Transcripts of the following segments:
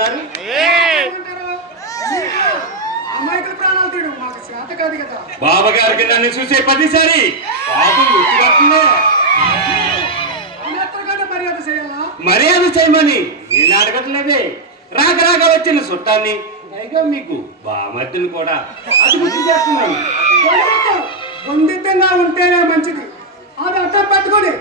ఉన్నారు? బావగారికి నన్ను చూసే ప్రతిసారి మర్యాద చేయమని నేను అడగట్లేదే. రాక రాక వచ్చిన చుట్టాన్ని పైగా మీకు బామర్దిని కూడా అది గుర్తు చేస్తున్నాను. బంధితంగా ఉంటేనే మంచిది. అది అడ్డం పట్టుకొని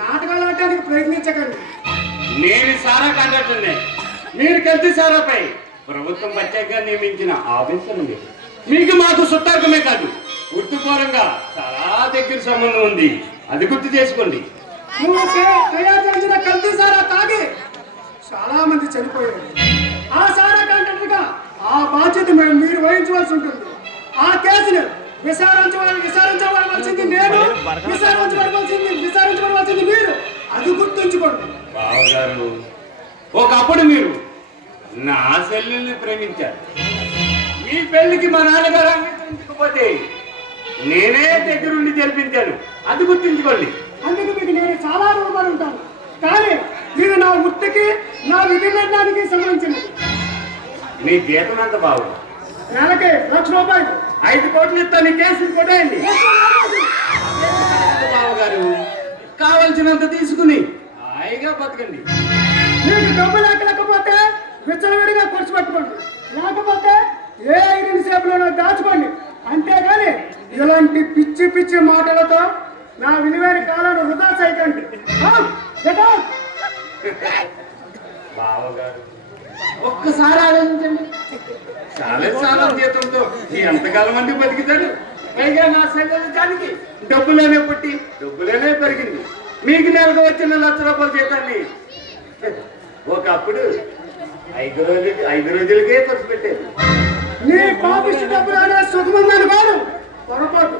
నాటకాలు ఆడటానికి ప్రయత్నించకండి. నేను సారా కండక్టర్నే. మీరు కల్తీ సారాపై ప్రభుత్వం ప్రత్యేకంగా నియమించిన ఆఫీసర్ ఉంది. మీకు మాకు చుట్టాకమే కాదు, వృత్తిపరంగా చాలా దగ్గర సంబంధం ఉంది. అది గుర్తు చేసుకోండి. నువ్వు తయారు చేసిన కల్తీ సారా తాగి చాలా మంది చనిపోయారు. ఆ సారా కండక్టర్గా ఆ బాధ్యత మీరు వహించవలసి ఉంటుంది. ఆ కేసును విచారించవలసింది నేను, విచారించవలసింది మీరు. అది గుర్తుంచుకోండి. బావగారు, ఒకప్పుడు మీరు నా చెల్లెల్ని ప్రేమించారు. మీ పెళ్లికి మా నాన్నగారు అంగీకరించకపోతే నేనే దగ్గరుండి జరిపించాను. అది గుర్తుంచుకోండి. అందుకు మీకు నేను చాలా రుణపడి ఉంటాను. కానీ మీరు నా వృత్తికి, నా విధినానికి సంబంధించింది. మీ జీతం ఎంత బాబు? నెలకి 1,00,000 రూపాయలు. 5 కోట్లు ఇస్తాను. కేసులు కొట్టేయండి. బావగారు, కావలసినంత తీసుకుని హాయిగా బతకండి. మీకు డబ్బు లేకపోతే విచ్చలవిడిగా ఖర్చు పెట్టుకోండి. లేకపోతే ఏ 5 సేపులోనో దాచుకోండి. అంతేగాని ఇలాంటి పిచ్చి పిచ్చి మాటలతో నా విలువైన కాలాన్ని వృధా చేయకండి. బావగారు, ఒక్కసారి ఆలోచించండి. చాలా జీతంతో ఎంతకాలం మంది బతికితాడు. పైగా నా సంగతి డబ్బులోనే పుట్టి డబ్బులోనే పెరిగింది. మీకు నెలకు వచ్చిన 1,00,000 రూపాయల జీతాన్ని ఒకప్పుడు 5 రోజులకే ఖర్చు పెట్టేది. నీ పాపిష్టి డబ్బులనే సుఖమందని వాడు పొరపాటు.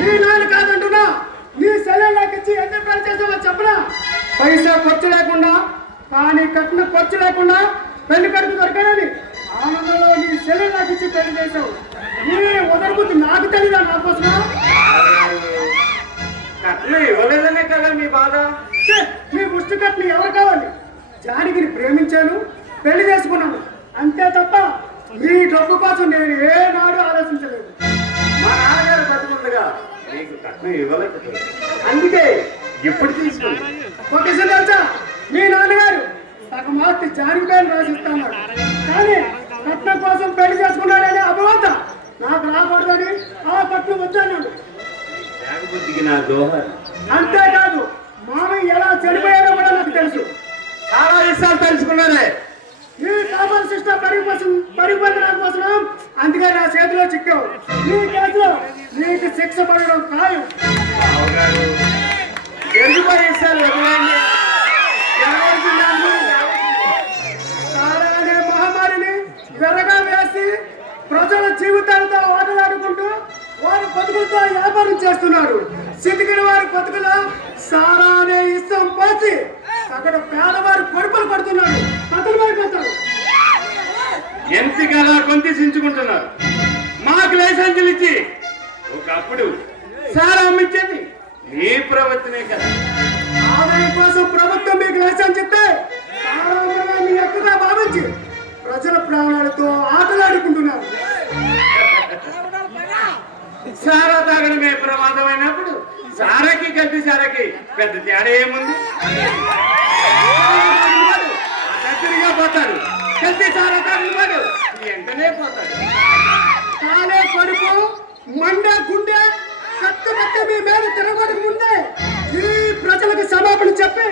నీ నాన్న కాదంటున్నా, నీ సెలవులకిచ్చి ఎంత పని చేసావో చెప్పనా? పైసా ఖర్చు లేకుండా, కానీ కట్టిన ఖర్చు లేకుండా పెళ్లి కడుపు దొరకనని ఆనందంలో నీ సెలవులకిచ్చి పెళ్లి చేసావు. నీ వదలబుద్ధి నాకు తెలియదా? నా కోసం కట్నం ఇవ్వలేదనే కదా మీ బాధ. మీ ముష్టి కట్నం ఎవరు కావాలి? జానకిని ప్రేమించాను, పెళ్లి చేసుకున్నాను, అంతే తప్ప మీ డబ్బు కోసం నేను ఏనాడు ఆలోచించలేదు. మా నాన్నగారు బతుకుండగా మీకు కట్నం ఇవ్వలేకపోయింది. అందుకే ఇప్పుడు తీసుకుని ఒక విషయం తెలుసా? మీ నాన్నగారు సగం ఆస్తి జానకిని రాసిస్తాడు. కానీ కట్నం కోసం పెళ్లి చేసుకున్నాడనే అపవాద నాకు రాకూడదని ఆ కట్నం వద్దన్నాడు. అంతేకాదు మామయ్య ఎలా చనిపోయాడో కూడా నాకు తెలుసు. చాలా విషయాలు తెలుసుకున్నారే. నీ కామన్ సిస్టర్ పరిపత్రం కోసం అందుకే నా చేతిలో చిక్కావు. నీ కేసులో నీకు శిక్ష పడడం ఖాయం. సారా అనే మహమ్మారిని వెరగా వేసి ప్రజల జీవితాలతో ఆటలాడుకుంటూ వారి బతుకులతో వ్యాపారం చేస్తున్నారు. సిటికిన వారి బతుకుల సారా అనే ఇష్టం పోసి అక్కడ పేదవారు కొడుకులు పడుతున్నారు. పతనమైపోతారు. ఎంతగానో కొంచెంచుకుంటున్నారు. మాకు లైసెన్సులు ఇచ్చి ఒకప్పుడు సారా అమ్మించేది మీ ప్రవర్తనే కదా. ఆదాయం కోసం ప్రభుత్వం మీకు లైసెన్స్ ఇస్తే సారా మీ ఎక్కువగా భావించి ప్రజల ప్రాణాలతో ఆటలాడుకుంటున్నారు. సారా తాగడమే ప్రమాదమైనప్పుడు సారాకి కల్తీ సారాకి పెద్ద తేడా ఏముంది? దగ్గరగా పోతాడు. కల్తీ సారా తాగినవాడు వెంటనే పోతాడు. తానే కడుపు మండే గుండె కత్తి మీ మీద తిరగడానికి ముందే ఈ ప్రజలకు క్షమాపణ చెప్పి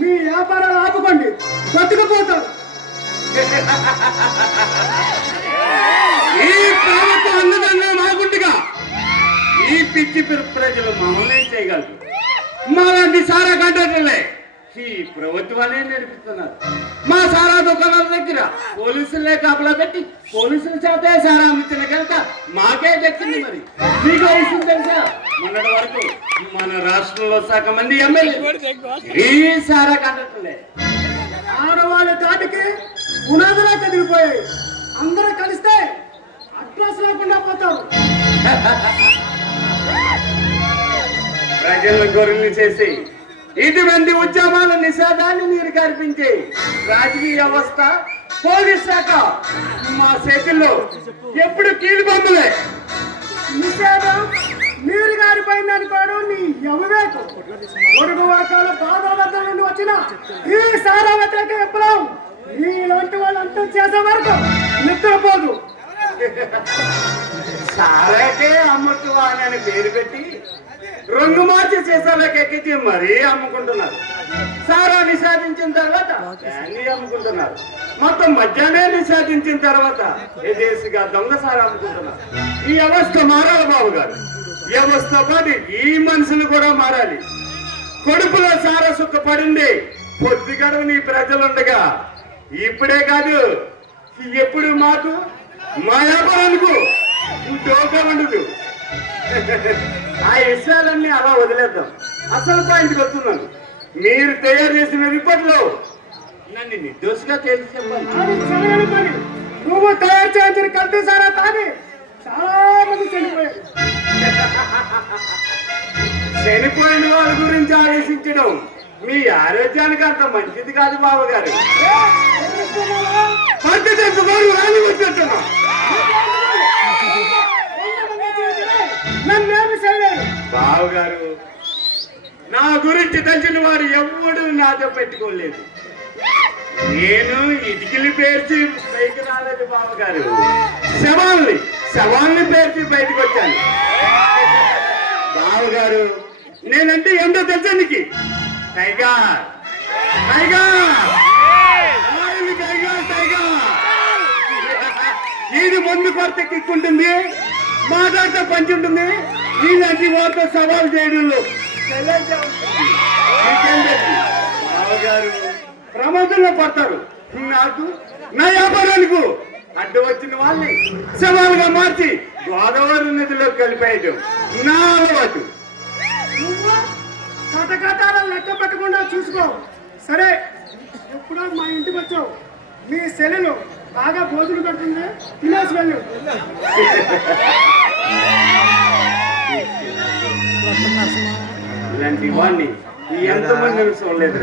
మీ వ్యాపారాలు ఆపుకోండి. బతుకుపోతారు. ఈ ప్రభుత్వం అందదంగా మాగుండగా ఈ పిచ్చి ప్రజలు మమ్మల్ని ఏం చేయగలరు? మాలాంటి సారా కండక్టర్లే ఈ ప్రభుత్వాన్ని నడిపిస్తున్నారు. మా సారా దుకాణాల దగ్గర పోలీసులే కాపలా పెట్టి పోలీసుల చేతే సారా అమ్మించిన కనుక మాకే దక్కింది. మరి మీకు విషయం తెలుసా? మొన్నటి వరకు మన రాష్ట్రంలో సగం మంది ఎమ్మెల్యే ఈ సారా కండక్టర్లే. ఆడవాళ్ళ దాటికి పునాదులా కదిలిపోయాయి. అందరూ కలిస్తే అడ్రస్ లేకుండా పోతారు. ప్రజలను గొర్రెలు చేసి ఇటువంటి ఉద్యమాల నిషేధాన్ని మీరు కల్పించే రాజకీయ వ్యవస్థ పోలీస్ శాఖ మా చేతుల్లో ఎప్పుడు కీలు బొమ్మలే. నిషేధం మీరు గారిపోయింది అనుకోవడం నీ యవివేకం. పొరుగు వర్గాల బాధల నుండి వచ్చిన ఈ సారా వ్యతిరేక విప్లవం నీలాంటి వాళ్ళు అంతం చేసే వరకు నిద్రపోదు. సారాకే అమ్మట్టువా అని పేరు పెట్టి రంగు మార్చి సీసాలకు ఎక్కించి మరీ అమ్ముకుంటున్నారు. సారా నిషేధించిన తర్వాత బ్రాండీ అమ్ముకుంటున్నారు. మొత్తం మధ్యాహ్నం నిషేధించిన తర్వాత విదేశీగా దొంగ సారా అమ్ముకుంటున్నారు. ఈ వ్యవస్థ మారాలి బాబు గారు. వ్యవస్థ పాటు ఈ మనుషులు కూడా మారాలి. కొడుపులో సారా సుక్క పడింది పొద్దు గడవని ప్రజలుండగా ఇప్పుడే కాదు ఎప్పుడు మాకు మా వ్యాపారానికి డోకా ఉండదు. ఆ విషయాలన్నీ అలా వదిలేద్దాం. అసలు పాయింట్కి వస్తున్నాను. మీరు తయారు చేసిన రిపోర్ట్లో నన్ను నిర్దోషిగా చేసి చెప్పాలి. అది జరగని పని. నువ్వు తయారు చేయించిన కల్తీ సారా తాగి చాలా మంది చనిపోయారు. చనిపోయిన వాళ్ళ గురించి ఆలోచించడం మీ ఆరోగ్యానికి అంత మంచిది కాదు బాబు గారు. నన్నేమి చేయలేదు. బాబు గారు నా గురించి తెలిసిన వారు ఎవ్వడూ నాతో పెట్టుకోలేదు. నేను ఇటుకలు పేర్చి పైకి రాలేదు బాబు గారు. శవాల్ని పేర్చి బయటకు వచ్చాను. బాబు గారు నేనంటే ఏంటో తెలుసా నీకు? టైగర్ ఇది ముందు కొరత కిక్కుంటుంది, మాట్లాడితే పంచి ఉంటుంది. ఇలాంటి వారితో సవాల్ చేయడంలో బావగారు ప్రమాదంలో పడతారు. నాకు నా వ్యాపారానికి అడ్డు వచ్చిన వాళ్ళని సవాలుగా మార్చి గోదావరి నదిలో కలిపేయడం నా అలవాటు. నువ్వు కథకథాలను లెక్క పెట్టకుండా చూసుకో. సరే, ఎప్పుడో మా ఇంటికి వచ్చావు. మీ సెలవులు బాగా భోజనం పెడుతుంది, తినేసి వెళ్ళు. ఇలాంటి వాడిని ఎంతమంది చూడలేదు.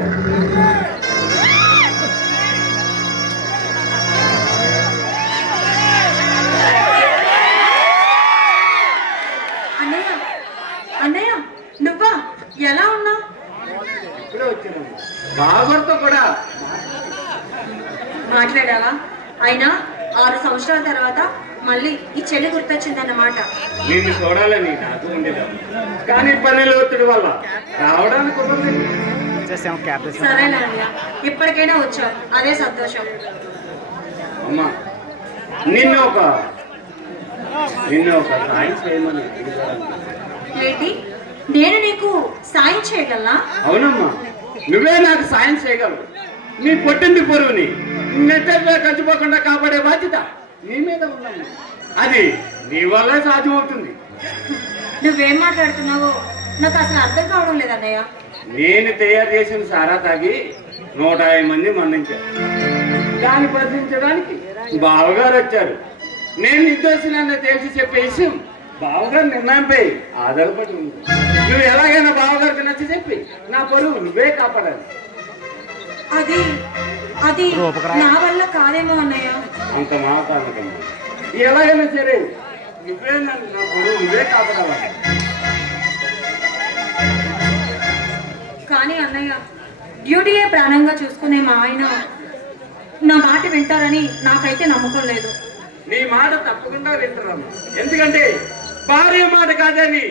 అన్నయ్య అన్నయ్య నువ్వా? ఎలా ఉన్నావు? ఇప్పుడే వచ్చాను. బాబర్తో కూడా మాట్లాడావా? అయినా 6 సంవత్సరాల తర్వాత మళ్ళీ ఈ చెల్లి గుర్తొచ్చిందన్నమాట. నిన్ను చూడాలని నాకు ఉండేది, కానీ పల్లెలు ఒత్తిడి వల్ల రావడానికి కుదరలేదు. సరేనా అన్నయ్య, ఇప్పటికైనా వచ్చావు, అదే సంతోషం. అమ్మా నిన్ను ఒక సాయం చేయమని అడిగాను. ఏంటి? నేను నీకు సాయం చేయగలనా? అవునమ్మా, నువ్వే నాకు సాయం చేయగలవు. నీ పొట్టింది పొరువుని నెట్టగా కలిసిపోకుండా కాపాడే బాధ్యత నీ మీద ఉందమ్మా. అది నీ వల్ల సాధ్యమవుతుంది. నువ్వేం మాట్లాడుతున్నావో నాకు అసలు అర్థం కావడం లేదు అన్నయ్య. నేను తయారు చేసిన సారా తాగి 150 మంది మరణించారు. దాన్ని పరిశీలించడానికి బావగారు వచ్చారు. నేను నిర్దోషినని తెలిసి చెప్పే విషయం బావగారు నిర్ణయంపై ఆధారపడి ఉంది. నువ్వు ఎలాగైనా బావగారికి నచ్చి చెప్పి నా పరువు నువ్వే కాపాడాలి. అది అది నా వల్ల కాదేమో అన్నయ్య. అంత మాట అనకమ్మా. ఎలాగైనా సరే నువ్వే నా పరువు నువ్వే కాపాడాలి. కానీ అన్నయ్య, డ్యూటీయే ప్రాణంగా చూసుకునే మా ఆయన నా మాట వింటారని నాకైతే నమ్మకం లేదు. నీ మాట తప్పకుండా వింటున్నాము. ఎందుకంటే భార్య మాట కాదని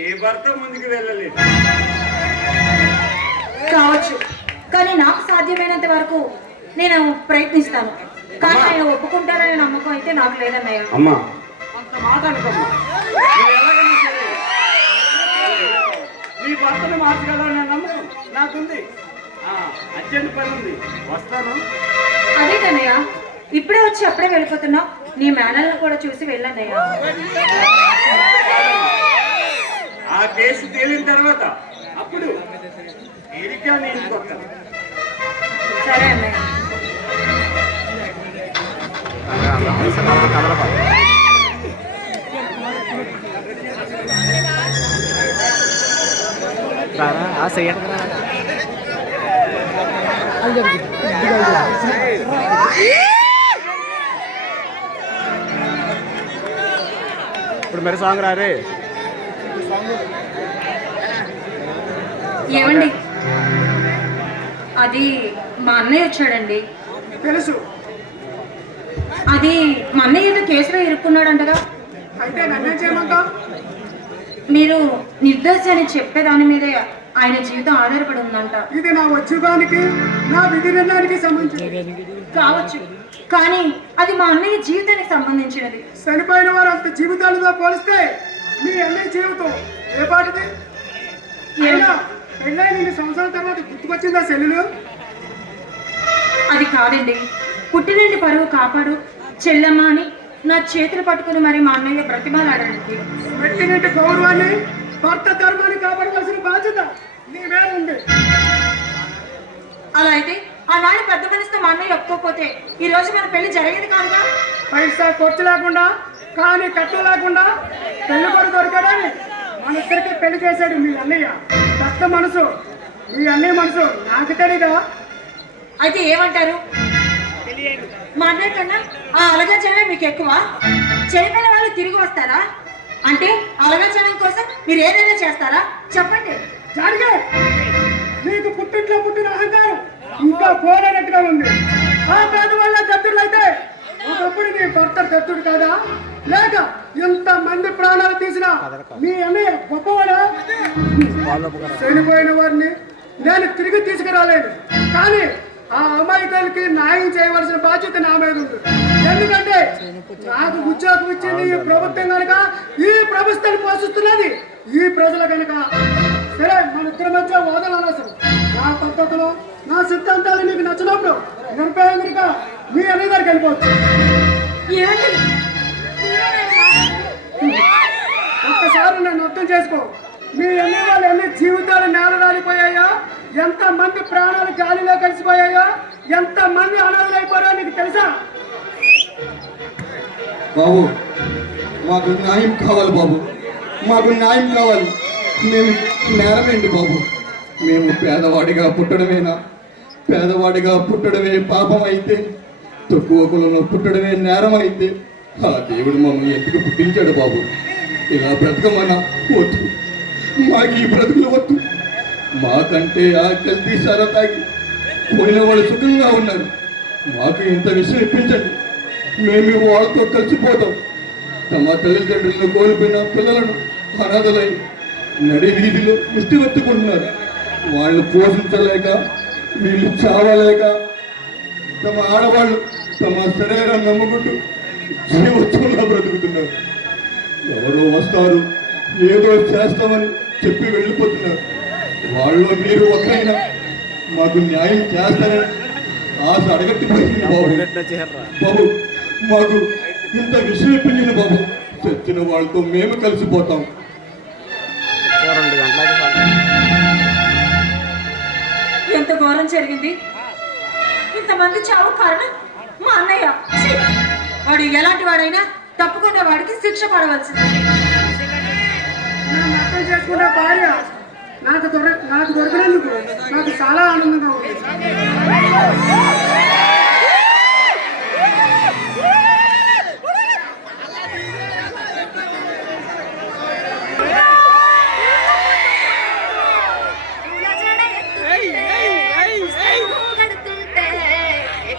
ఏ భర్త ముందుకు వెళ్ళలేదు. కావచ్చు, కానీ నాకు సాధ్యమైనంత వరకు నేను ప్రయత్నిస్తాను. కానీ ఆయన ఒప్పుకుంటారనే నమ్మకం అయితే నాకు లేదన్నయ్య. అమ్మా అంత మాట అనుకోమ్మా. నువ్వు ఎలాగైనా సరే నీ భర్తను మార్చగలనే నమ్మకం నాకుంది. అర్జెంట్ పని ఉంది, వస్తాను. అదేటన్నయ్య, ఇప్పుడే వచ్చి అప్పుడే వెళ్ళిపోతున్నావు. నీ మేనల్ని కూడా చూసి వెళ్ళన్నయ్య. ఆ కేసు తేలిన తర్వాత అప్పుడు తీరిగ్గా నీ ఇంటికి వస్తాను. సరే అన్నయ్య. ఆ చెయ్యండి. ఇప్పుడు మరి సాంగ్ రారే ఏమండి అది మా అన్నయ్య వచ్చాడండి. తెలుసు. అది మా అన్నయ్య ఏదో కేసులో ఇరుక్కున్నాడంటగా. అయితే నన్నేం చేయమంటావు? మీరు నిర్దోషి అని చెప్పేదాని మీదే ఆయన జీవితం ఆధారపడి ఉందంట. ఇది నా ఉద్యోగానికి నా విధి నిర్ణయానికి సంబంధించింది కావచ్చు, కానీ అది మా అన్నయ్య జీవితానికి సంబంధించినది. చనిపోయిన వారు అంత జీవితాలతో పోలిస్తే మీ అన్నయ్య జీవితం ఏ పాటిది? అయినా పెళ్ళై 2 సంవత్సరాల తర్వాత గుర్తుకొచ్చిందా సెల్లులు? అది కాదండి, పుట్టినంటి పరువు కాపాడు చెల్లెమ్మ అని నా చేతులు పట్టుకుని మరి మా అన్నయ్య బ్రతిమాలాడండి. పెట్టినట్టు గౌరవాన్ని భర్త ధర్మాన్ని కాపాడవలసిన బాధ్యత నీ మీద ఉంది. అలా అయితే ఆనాడు పెద్ద మనిషితో మా అన్నయ్య ఒప్పుకోకపోతే ఈ రోజు మన పెళ్లి జరిగేది కాదుగా. పైసా ఖర్చు లేకుండా కానీ కట్టు లేకుండా పెళ్లి కొడు దొరికాడని మన ఇద్దరికి పెళ్లి చేశాడు మీ అన్నయ్య. పెద్ద మనసు మీ అన్నయ్య మనసు నాకు తెలీదా? అయితే ఏమంటారు? మా అన్నయ్య కన్నా ఆ అలగాచనమే మీకు ఎక్కువ? చనిపోయిన వాళ్ళు తిరిగి వస్తారా? అంటే అలగాచనం కోసం మీరు ఏదైనా చేస్తారా? చెప్పండి. జరిగే నీకు పుట్టింట్లో పుట్టిన అహంకారం ఇంకా పోలేనట్టుగా ఉంది. ఆ పేదవాళ్ళ దత్తుడు అయితే ఒకప్పుడు నీ భర్త దత్తుడు కాదా? లేక ఎంత మంది ప్రాణాలు తీసినా మీ అన్నయ్య గొప్పవాడా? చనిపోయిన వారిని నేను తిరిగి తీసుకురాలేను, కానీ ఆ అమాయకులకి న్యాయం చేయవలసిన బాధ్యత నా మీద ఉంది. ఎందుకంటే నాకు ఉద్యోగం ఇచ్చింది ఈ ప్రభుత్వం కనుక, ఈ ప్రభుత్వాన్ని పోషిస్తున్నది ఈ ప్రజలు కనుక. సరే, మన ఇద్దరి మధ్య వాదనలు అనవసరం. నా పద్ధతులు నా సిద్ధాంతాలు మీకు నచ్చినప్పుడు నిర్భయంగా మీ అన్నయ్య గారికి వెళ్ళిపోవచ్చు. ఏమండి? ఒక్కసారి నన్ను అర్థం చేసుకో. మీ అన్నయ్య వాళ్ళు ఎన్ని జీవితాలు నేల రాలిపోయాయా, ఎంత మంది ప్రాణాలు గాలిలో కలిసిపోయాయా, ఎంత మంది అనాథలు అయిపోయాయో నీకు తెలుసా? బాబు, మాకు న్యాయం కావాలి బాబు, మాకు న్యాయం కావాలి. మేము నేరమేంటి బాబు? మేము పేదవాడిగా పుట్టడమేనా? పేదవాడిగా పుట్టడమే పాపం అయితే, తక్కువ కులంలో పుట్టడమే నేరం అయితే, ఆ దేవుడు మమ్మల్ని ఎందుకు పుట్టించాడు బాబు? ఇలా బ్రతకమన్నా వద్దు, మాకు ఈ బ్రతుకులు వద్దు. మాకంటే ఆ కల్తీ సారా తాగి పోయిన వాళ్ళు సుఖంగా ఉన్నారు. మాకు ఇంత విషయం ఇప్పించండి, మేము వాళ్ళతో కలిసిపోతాం. తమ తల్లిదండ్రులను కోల్పోయిన పిల్లలను అనాథలై నడి వీధిలో ఇష్టవెత్తుకుంటున్నారు. వాళ్ళు పోషించలేక, వీళ్ళు చావలేక, తమ ఆడవాళ్ళు తమ శరీరం నమ్ముకుంటూ జీవోత్సవంగా బ్రతుకుతున్నారు. ఎవరో వస్తారు, ఏదో చేస్తామని చెప్పి వెళ్ళిపోతున్నారు. వాళ్ళు మీరు ఒకరైనా మాకు న్యాయం చేస్తారని ఆశ అడగట్టిపోయింది బాబు. బాబు, మాకు ఇంత విషయం ఇప్పించిన బాబు. చచ్చిన వాళ్ళతో మేము కలిసిపోతాం. 2 గంటలకి ఎంత ఘోరం జరిగింది! ఇంతమంది చావు కారణం మా అన్నయ్య. ఛీ! వాడు ఎలాంటి వాడైనా తప్పకుండా వాడికి శిక్ష పడవలసింది. నన్ను అర్థం చేసుకున్న భార్య నాకు దొరికినందుకు నాకు చాలా ఆనందంగా ఉంది.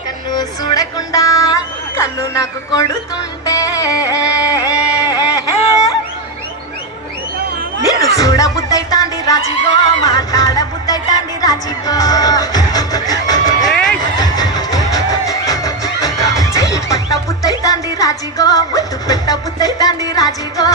కన్ను చూడకుండా కన్ను నాకు కొడుతుంటే నిన్ను చూడబుద్దైతాంది రాజిగో, మాట్లాడబుద్దైతాంది రాజిగో, చెయ్యి పట్టబుద్దైతాంది రాజిగో, ముద్దు పెట్టబుద్దైతాంది రాజిగో.